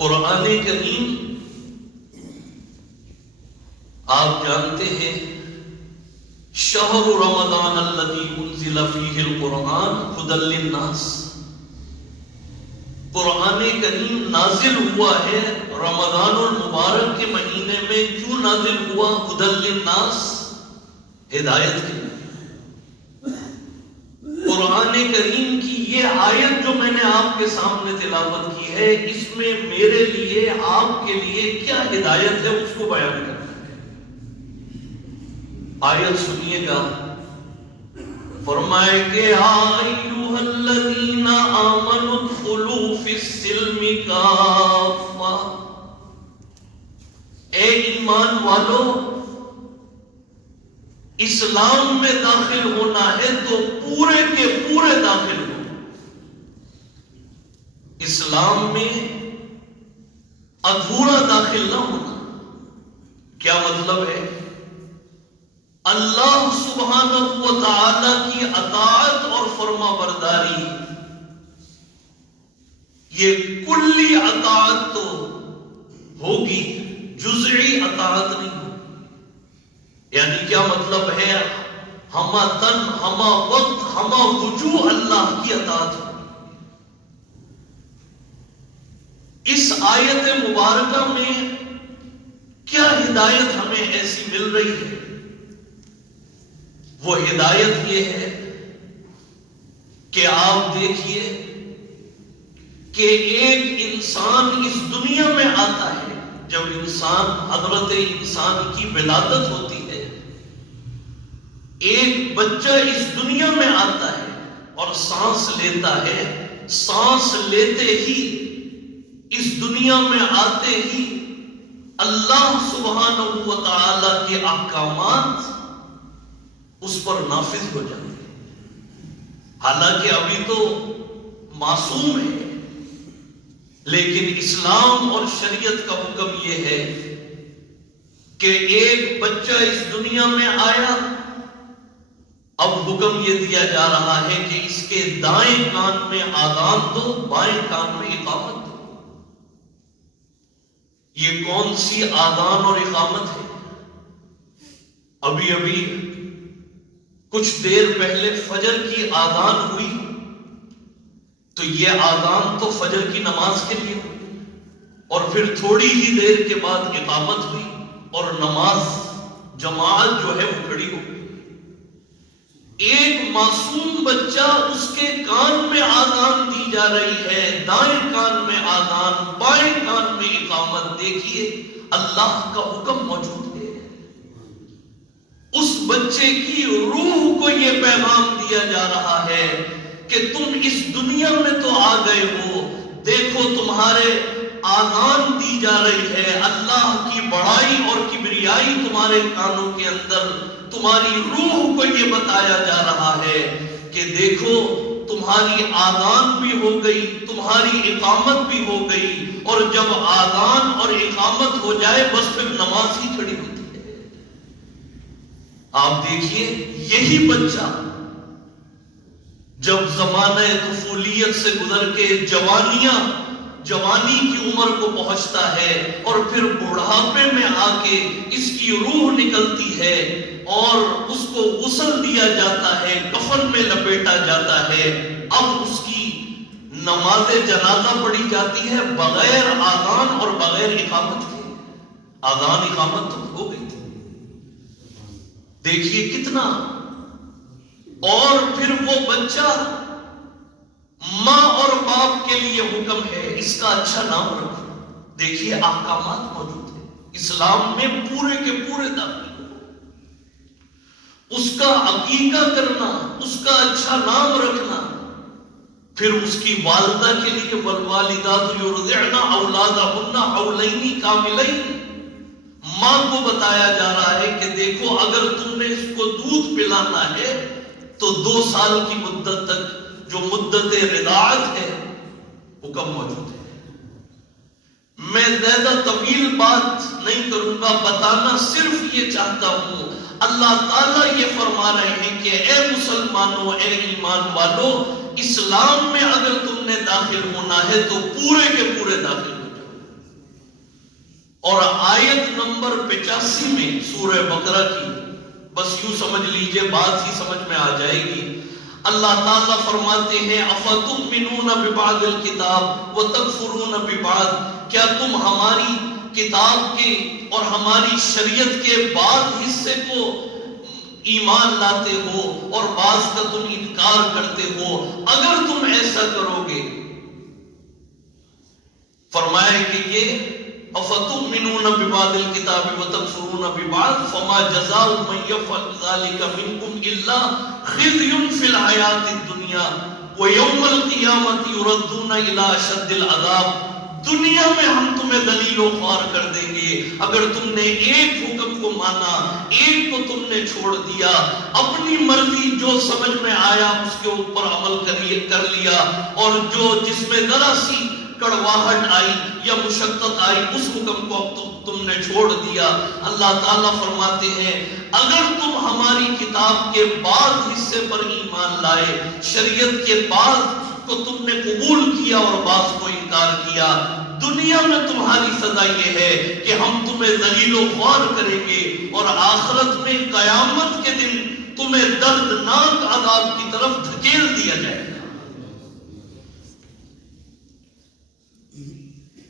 قرآن کریم آپ جانتے ہیں شہر رمضان الذی انزل فیہ القرآن ھدی للناس، قرآن کریم نازل ہوا ہے رمضان المبارک کے مہینے میں. کیوں نازل ہوا؟ ھدی للناس، ہدایت کے لیے. قرآن کریم کی یہ آیت جو میں نے آپ کے سامنے تلاوت کی ہے، اس میں میرے لیے آپ کے لیے کیا ہدایت ہے اس کو بیان کرنا ہے. آیت سنیے گا. فرمائے کہ یا ایھا الذین آمنوا ادخلوا فی السلم کافہ، اے ایمان والو اسلام میں داخل ہونا ہے تو پورے کے پورے داخل ہو. اسلام میں ادھورا داخل نہ ہونا. کیا مطلب ہے؟ اللہ سبحانہ و تعالی کی اطاعت اور فرما برداری، یہ کلی اطاعت تو ہوگی، جزئی اطاعت نہیں ہوگی. یعنی کیا مطلب ہے؟ ہمہ تن، ہمہ وقت، ہمہ وجوہ اللہ کی اطاعت ہوگی. اس آیت مبارکہ میں کیا ہدایت ہمیں ایسی مل رہی ہے؟ وہ ہدایت یہ ہے کہ آپ دیکھیے کہ ایک انسان اس دنیا میں آتا ہے. جب انسان حضرت انسان کی ولادت ہوتی ہے، ایک بچہ اس دنیا میں آتا ہے اور سانس لیتا ہے. سانس لیتے ہی، اس دنیا میں آتے ہی اللہ سبحانہ و تعالی کے احکامات اس پر نافذ ہو جاتے ہیں. حالانکہ ابھی تو معصوم ہے، لیکن اسلام اور شریعت کا حکم یہ ہے کہ ایک بچہ اس دنیا میں آیا، اب حکم یہ دیا جا رہا ہے کہ اس کے دائیں کان میں آذان دو، بائیں کان میں اقامت دو. یہ کون سی آذان اور اقامت ہے؟ ابھی کچھ دیر پہلے فجر کی آذان ہوئی، تو یہ آذان تو فجر کی نماز کے لیے ہوئی، اور پھر تھوڑی ہی دیر کے بعد اقامت ہوئی اور نماز جماعت جو ہے وہ کھڑی ہو گئی. ایک معصوم بچہ، اس کے کان میں آذان دی جا رہی ہے، دائیں کان میں آذان، بائیں کان میں اقامت. دیکھیے اللہ کا حکم موجود ہے. اس بچے کی روح کو یہ پیغام دیا جا رہا ہے کہ تم اس دنیا میں تو آ گئے ہو، دیکھو تمہارے آذان دی جا رہی ہے، اللہ کی بڑائی اور کبریائی تمہارے کانوں کے اندر. تمہاری روح کو یہ بتایا جا رہا ہے کہ دیکھو تمہاری آذان بھی ہو گئی، تمہاری اقامت بھی ہو گئی، اور جب آذان اور اقامت ہو جائے بس پھر نماز ہی کھڑی ہوتی ہے. آپ دیکھیے یہی بچہ جب زمانہ طفولیت سے گزر کے جوانی کی عمر کو پہنچتا ہے، اور پھر بڑھاپے میں آ کے اس کی روح نکلتی ہے اور اس کو غسل دیا جاتا ہے، کفن میں لپیٹا جاتا ہے، اب اس کی نماز جنازہ پڑھی جاتی ہے بغیر آذان اور بغیر اقامت کے. آذان اقامت تو ہو گئی تھی. دیکھیے کتنا. اور پھر وہ بچہ، ماں اور باپ کے لیے حکم ہے اس کا اچھا نام رکھو. دیکھیے احکامات موجود ہیں اسلام میں پورے کے پورے داخل. اس کا عقیقہ کرنا، اس کا اچھا نام رکھنا. پھر اس کی والدہ کے لیے والوالدات یرضعن اولادہن حولین کاملین. ماں کو بتایا جا رہا ہے کہ دیکھو اگر تم نے اس کو دودھ پلانا ہے تو 2 سال کی مدت تک جو مدت رضاعت ہے حکم موجود ہے. میں زیادہ طویل بات نہیں کروں گا، بتانا صرف یہ چاہتا ہوں اللہ تعالیٰ یہ فرما رہے ہیں کہ اے مسلمانوں، اے ایمان والو، اسلام میں اگر تم نے داخل ہونا ہے تو پورے کے پورے داخل ہو جاؤ. اور آیت نمبر 85 میں سورہ بقرہ کی، بس یوں سمجھ لیجئے، بات ہی سمجھ میں آ جائے گی۔ اللہ تعالیٰ فرماتے ہیں اَفَتُؤْمِنُونَ بِبَعْضِ الْكِتَابِ وَتَكْفُرُونَ بِبَعْضٍ، کیا تم ہماری کتاب کے اور ہماری شریعت کے بعض حصے کو ایمان لاتے ہو اور بعض کا تم انکار کرتے ہو؟ اگر تم ایسا کرو گے، فرمایا کہ یہ اَفَتُؤْمِنُونَ بِبَعْضِ الْكِتَابِ وَتَكْفُرُونَ بِبَعْضٍ فَمَا جَزَاءُ مَن يَفْعَلُ ذَلِكَ مِنكُمْ إِلَّا خِزْيٌ فِي الْحَيَاةِ الدُّنْيَا وَيَوْمَ الْقِيَامَةِ يُرَدُّونَ إِلَىٰ أَشَدِّ الْعَذَابِ۔ دنیا میں ہم تمہیں دلیل و خوار کر دیں گے اگر تم نے ایک حکم کو مانا، ایک کو تم نے چھوڑ دیا، اپنی مرضی جو سمجھ میں آیا اس کے اوپر عمل کر لیا، اور جو جس میں ذرا سی کڑواہٹ آئی یا مشقت آئی اس حکم کو اب تم نے چھوڑ دیا۔ اللہ تعالیٰ فرماتے ہیں اگر تم ہماری کتاب کے بعض حصے پر ایمان لائے، شریعت کے بعض کو تم نے قبول کیا اور بعض کو انکار کیا، دنیا میں تمہاری سزا یہ ہے کہ ہم تمہیں ذلیل و خوار کریں گے، اور آخرت میں قیامت کے دن تمہیں دردناک عذاب کی طرف دھکیل دیا جائے گا۔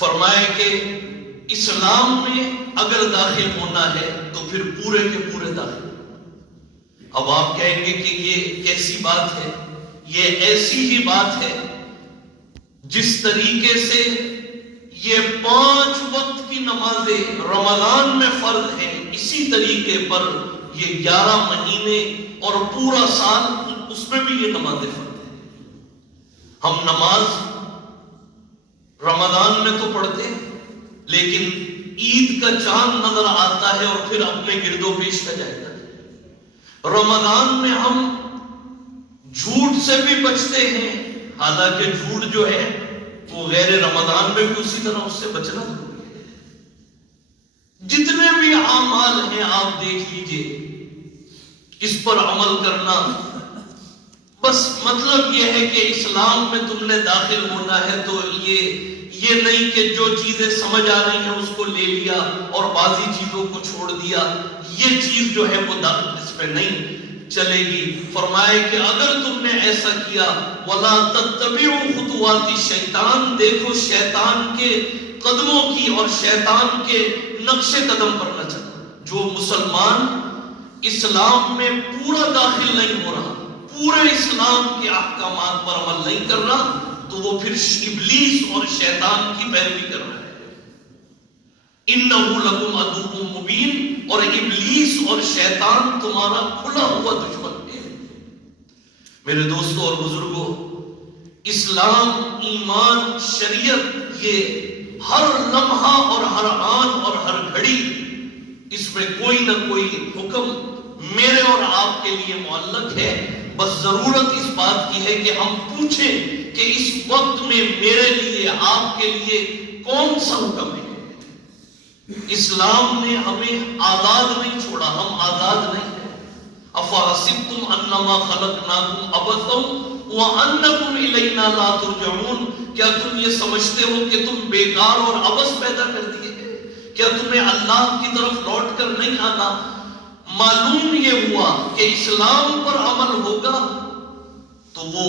فرمائے کہ اسلام میں اگر داخل ہونا ہے تو پھر پورے کے پورے داخل۔ اب آپ کہیں گے کہ یہ کیسی بات ہے؟ یہ ایسی ہی بات ہے جس طریقے سے یہ 5 وقت کی نمازیں رمضان میں فرض ہیں، اسی طریقے پر یہ 11 مہینے اور پورا سال اس میں بھی یہ نمازیں فرض ہیں۔ ہم نماز رمضان میں تو پڑھتے ہیں، لیکن عید کا چاند نظر آتا ہے اور پھر اپنے گرد و پیش کا جائزہ لیں۔ رمضان میں ہم جھوٹ سے بھی بچتے ہیں، حالانکہ جھوٹ جو ہے وہ غیر رمضان میں بھی اسی طرح اس سے بچنا ضروری ہے۔ جتنے بھی اعمال ہیں آپ دیکھ لیجئے، اس پر عمل کرنا، بس مطلب یہ ہے کہ اسلام میں تم نے داخل ہونا ہے تو یہ نہیں کہ جو چیزیں سمجھ آ رہی ہیں اس کو لے لیا اور باقی چیزوں کو چھوڑ دیا، یہ چیز جو ہے وہ اس پہ نہیں چلے گی۔ فرمائے کہ اگر تم نے ایسا کیا وَلَا تَتَّبِعُوا خُطُوَاتِ الشَّيْطَانِ، دیکھو شیطان کے قدموں کی اور شیطان کے نقش قدم پر نہ چلو۔ جو مسلمان اسلام میں پورا داخل نہیں ہو رہا، پورے اسلام کے احکامات پر عمل نہیں کر رہا، تو وہ پھر ابلیس اور شیطان کی پیروی کر رہا ہے۔ اِنَّهُ لَكُمْ عَدُوٌّ مُبِينٌ، اور ابلیس اور شیطان تمہارا کھلا ہوا دشمن ہے۔ میرے دوستوں اور بزرگوں، اسلام، ایمان، شریعت، یہ ہر لمحہ اور ہر آن اور ہر گھڑی اس میں کوئی نہ کوئی حکم میرے اور آپ کے لیے معلق ہے۔ بس ضرورت اس بات کی ہے کہ ہم پوچھیں کہ اس وقت میں میرے لیے، آپ کے لیے کون سا حکم ہے۔ اسلام نے ہمیں آزاد نہیں چھوڑا، ہم آزاد نہیں ہیں۔ أَفَحَسِبْتُمْ أَنَّمَا خَلَقْنَاكُمْ عَبَثًا وَأَنَّكُمْ إِلَيْنَا لَا تُرْجَعُونَ، کیا تم یہ سمجھتے ہو کہ تم بیکار اور عبث پیدا کر دیے ہیں؟ کیا تمہیں اللہ کی طرف لوٹ کر نہیں آنا؟ معلوم یہ ہوا کہ اسلام پر عمل ہوگا تو وہ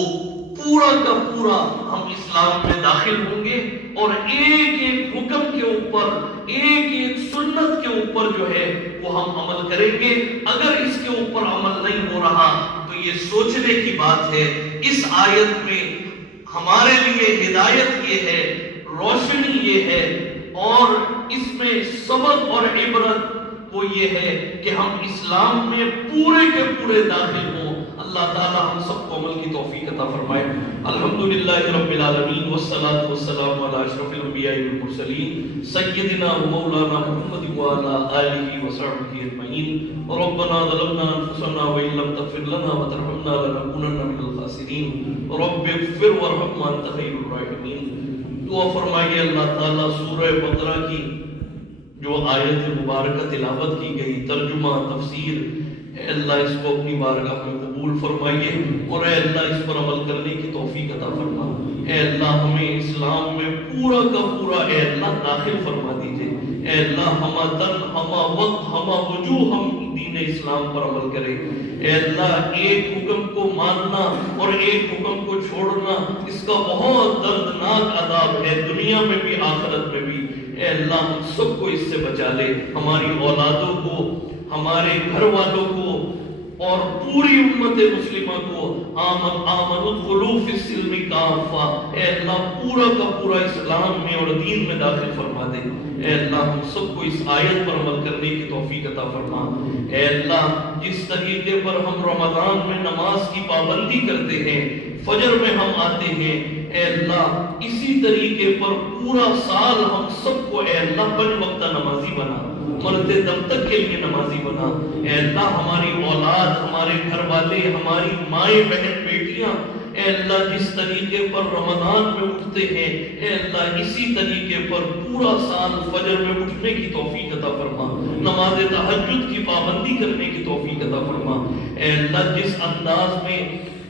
پورا کا پورا ہم اسلام میں داخل ہوں گے، اور ایک ایک حکم کے اوپر، ایک ایک سنت کے اوپر جو ہے وہ ہم عمل کریں گے۔ اگر اس کے اوپر عمل نہیں ہو رہا تو یہ سوچنے کی بات ہے۔ اس آیت میں ہمارے لیے ہدایت یہ ہے، روشنی یہ ہے، اور اس میں سبق اور عبرت وہ یہ ہے کہ ہم اسلام میں پورے کے پورے داخل ہوں۔ اللہ تعالی ہم سب کو عمل کی توفیق عطا فرمائے۔ الحمدللہ رب العالمین والصلاة والسلام علی اشرف الانبیاء والمرسلین سیدنا و مولانا محمد وعلی آلہ وصحبہ اجمعین۔ ربنا ظلمنا انفسنا وان لم تغفر لنا وترحمنا لنکونن من الخاسرین۔ رب اغفر وارحم وانت خیر الراحمین۔ دعا فرمائیے اللہ تعالی سورہ بقرہ کی جو آیت مبارکہ تلاوت کی گئی، ترجمہ، تفسیر، اے اللہ اس کو اپنی بارگاہ میں قبول فرمائیے، اور اے اللہ اس پر عمل کرنے کی توفیق عطا فرما۔ اے اللہ ہمیں اسلام میں پورا کا پورا اے اللہ داخل فرما دیجئے۔ اے اللہ ہما تن ہما وقت ہما وجوہ ہم دین اسلام پر عمل کریں۔ اے اللہ ایک حکم کو ماننا اور ایک حکم کو چھوڑنا اس کا بہت دردناک عذاب ہے، دنیا میں بھی آخرت میں بھی۔ اے اللہ ہم سب کو اس سے بچا لے، ہماری اولادوں کو، ہمارے گھر والوں کو اور پوری امت مسلمہ کو آمنوا ادخلوا فی السلم کافہ، اے اللہ پورا کا پورا اسلام میں اور دین میں داخل فرما دے۔ اے اللہ ہم سب کو اس آیت پر عمل کرنے کی توفیق عطا فرما۔ اے اللہ جس طریقے پر ہم رمضان میں نماز کی پابندی کرتے ہیں، فجر میں ہم آتے ہیں، اے اللہ اسی طریقے پر پورا سال ہم سب کو اے اللہ 5 وقتہ نمازی بنا، مرتے دم تک کے لیے نمازی بنا۔ اے اللہ ہماری اولاد، ہمارے گھر والے، ہماری مائیں بہن بیٹیاں اے اللہ جس طریقے پر رمضان میں اٹھتے ہیں، اے اللہ اسی طریقے پر پورا سال فجر میں اٹھنے کی توفیق عطا فرما، نماز تہجد کی پابندی کرنے کی توفیق عطا فرما۔ اے اللہ جس انداز میں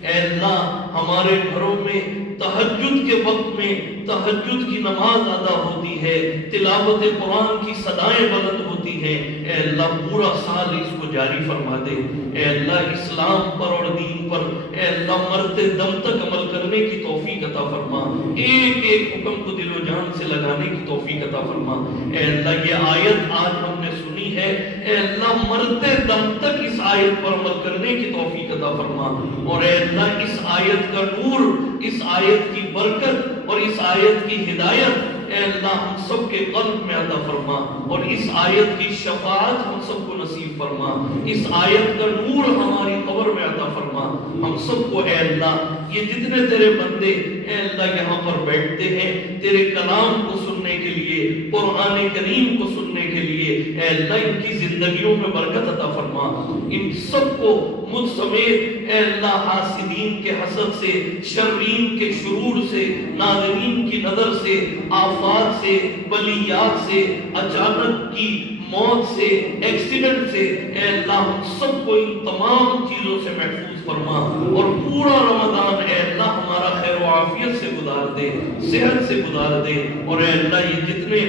اے اللہ ہمارے گھروں میں تہجد کے وقت میں تہجد کی نماز ادا ہوتی ہے، تلاوت قرآن کی صدائیں بلند ہوتی ہیں، اے اللہ پورا سال اس کو جاری فرما دے۔ اے اللہ اسلام پر اور دین پر اے اللہ مرتے دم تک عمل کرنے کی توفیق عطا فرما، ایک ایک حکم کو دل و جان سے لگانے کی توفیق عطا فرما۔ اے اللہ یہ آیت آج ہم نے سنی ہے، اے اللہ مرتے دم تک اس آیت پر عمل کرنے کی توفیق عطا فرما، اور اے اللہ اس آیت کا نور، اس آیت کی برکت اور اس آیت کی ہدایت اے اللہ ہم سب کے قلب میں عطا فرما، اور اس آیت کی شفاعت ہم سب کو نصیب فرما، اس آیت کا نور ہماری قبر میں عطا فرما۔ ہم سب کو اے اللہ یہ جتنے تیرے بندے اے اللہ یہاں پر بیٹھتے ہیں تیرے کلام کو سننے کے لیے، قرآن کریم کو سننے کے لیے، اے اللہ ان کی زندگیوں میں برکت عطا فرما، ان سب کو مجھ سمیت اے اللہ حاسدین کے حسد سے، شرین کے شرور سے، ناظرین کی نظر سے، آفات سے، بلیات سے، اچانک کی موت سے، ایکسیڈنٹ سے، اے اللہ ہم سب کو ان تمام چیزوں سے محفوظ فرما، اور پورا رمضان اے اللہ ہمارا خیر و عافیت سے گزار دے، صحت سے گزار دے، اور اے اللہ یہ جتنے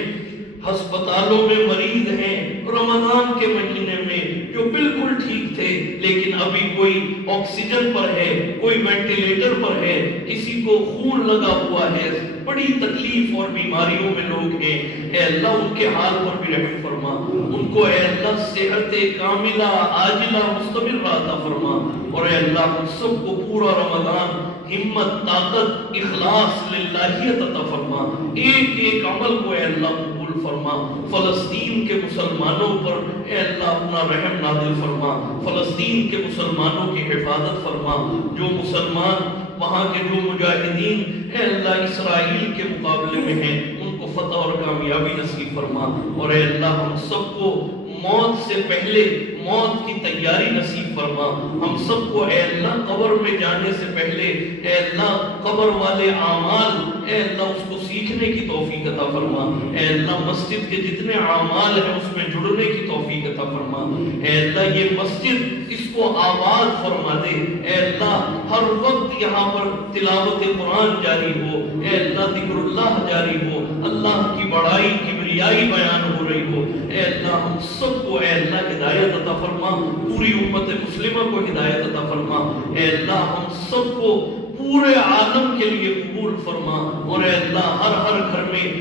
ہسپتالوں میں مریض ہیں رمضان کے مہینے میں جو بالکل ٹھیک تھے لیکن ابھی کوئی آکسیجن پر ہے، کوئی وینٹیلیٹر پر ہے، کسی کو خون لگا ہوا ہے، بڑی تکلیف اور بیماریوں میں لوگ ہیں، اے اللہ ان کے حال پر بھی رحم فرما، ان کو اے اللہ صحت کاملہ عاجلہ مستمر عطا فرما، اور اے اللہ ہم سب کو پورا رمضان ہمت، طاقت، اخلاص، للہیت عطا فرما، ایک ایک عمل کو اے اللہ قبول فرما۔ فلسطین کے مسلمانوں پر اے اللہ اپنا رحم نازل فرما، فلسطین کے مسلمانوں کی حفاظت فرما، جو مسلمان وہاں کے جو مجاہدین اے اللہ اسرائیل کے مقابلے میں ہیں ان کو فتح اور کامیابی نصیب فرما، اور اے اللہ ہم سب کو موت سے پہلے موت کی تیاری نصیب فرما، ہم سب کو اے اللہ قبر میں جانے سے پہلے اے اللہ قبر والے اعمال اے اللہ اس کو سیکھنے کی توفیق عطا فرما، اے اللہ مسجد کے جتنے اعمال ہیں اس میں جڑنے کی توفیق عطا فرما، اے اللہ یہ مسجد اس کو آباد فرما دے، اے اللہ ہر وقت یہاں پر تلاوت قرآن جاری ہو، اے اللہ ذکر اللہ جاری ہو، اللہ کی بڑائی کبریائی بیان ہو رہی ہو، اے اللہ ہم سب کو اے اللہ ہدایت عطا فرما، پوری امت مسلمہ کو ہدایت عطا فرما، اے اللہ ہم سب کو پورے عالم کے لیے قبول فرما، اور اے اللہ ہر گھر میں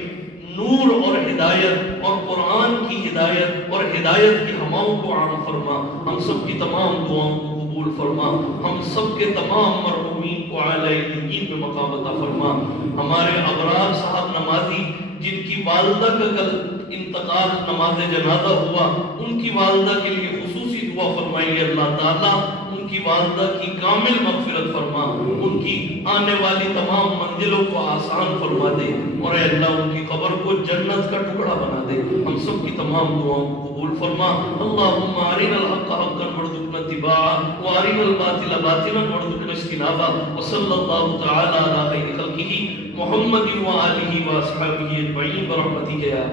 نور اور ہدایت اور قرآن کی ہدایت اور ہدایت کی ہواؤں کو عام فرما، ہم سب کی تمام دعاؤں کو قبول فرما، ہم سب کے تمام مرحومین کو اعلی علین میں مقام عطا فرما، ہمارے ابرار صاحب نمازی جن کی والدہ کا کل انتقال نماز جنازہ ہوا، ان کی والدہ کے لیے خصوصی دعا فرمائیے، اللہ تعالیٰ ان کی والدہ کی کامل مغفرت فرما، ان کی آنے والی تمام منزلوں کو آسان فرما دے، اور اے اللہ ان کی قبر کو جنت کا ٹکڑا بنا دے، ہم سب کی تمام دعاؤں کو قبول فرما۔ اللہم ارنا الحق حقا وارزقنا اتباعہ وارنا الباطل باطلا وارزقنا اجتنابہ، وصلی اللہ تعالی علی خیر خلقہ محمد وآلہ واصحابہ اجمعین برحمتک یا